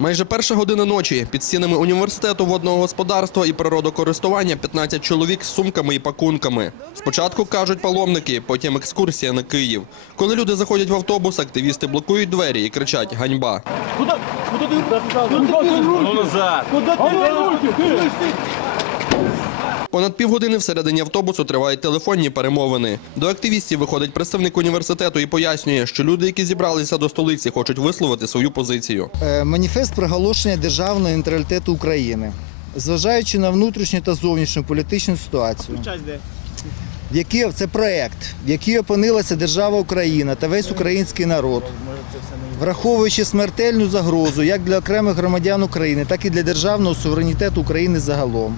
Майже перша година ночі під стінами університету водного господарства і природокористування 15 чоловік з сумками і пакунками. Спочатку кажуть паломники, потім екскурсія на Київ. Коли люди заходять в автобус, активісти блокують двері і кричать Ганьба. Куда? Куда ты? Куда ты? Ну назад. Куда ты? Понад півгодини всередині автобусу тривають телефонні перемовини. До активістів виходить представник університету і пояснює, що люди, які зібралися до столиці, хочуть висловити свою позицію. Е, Маніфест проголошення державного нейтралітету України, зважаючи на внутрішню та зовнішню політичну ситуацію, в якій це проект, в якій опинилася держава Україна та весь український народ, враховуючи смертельну загрозу як для окремих громадян України, так і для державного суверенітету України загалом.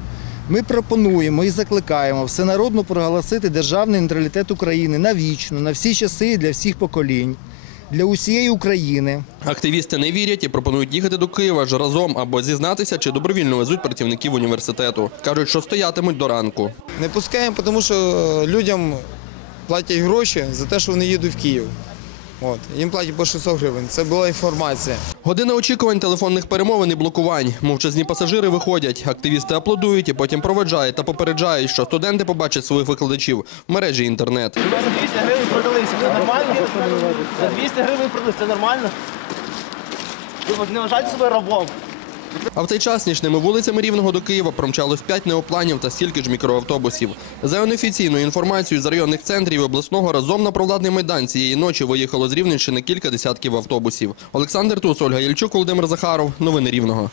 Ми пропонуємо і закликаємо всенародно проголосити державний нейтралітет України навічно, на всі часи і для всіх поколінь, для усієї України. Активісти не вірять і пропонують їхати до Києва ж разом або зізнатися, чи добровільно везуть працівників університету. кажуть, що стоятимуть до ранку. Не пускаємо, тому що людям платять гроші за те, що вони їдуть в Київ. От. Їм платять по 600 гривень. Це була інформація. Година очікувань, телефонних перемовин і блокувань. Мовчазні пасажири виходять. Активісти аплодують і потім проведжають та попереджають, що студенти побачать своїх викладачів в мережі інтернет. За 200 гривень продалися, це нормально? За 200 гривень продалися, це нормально? Ви не вважаєте себе рабом? А в цей час нічними вулицями Рівного до Києва промчалось 5 неопланів та стільки ж мікроавтобусів. За неофіційною інформацією з районних центрів обласного разом на провладний майдан цієї ночі виїхало з Рівненщини кілька десятків автобусів. Олександр Тус, Ольга Єльчук, Володимир Захаров. Новини Рівного.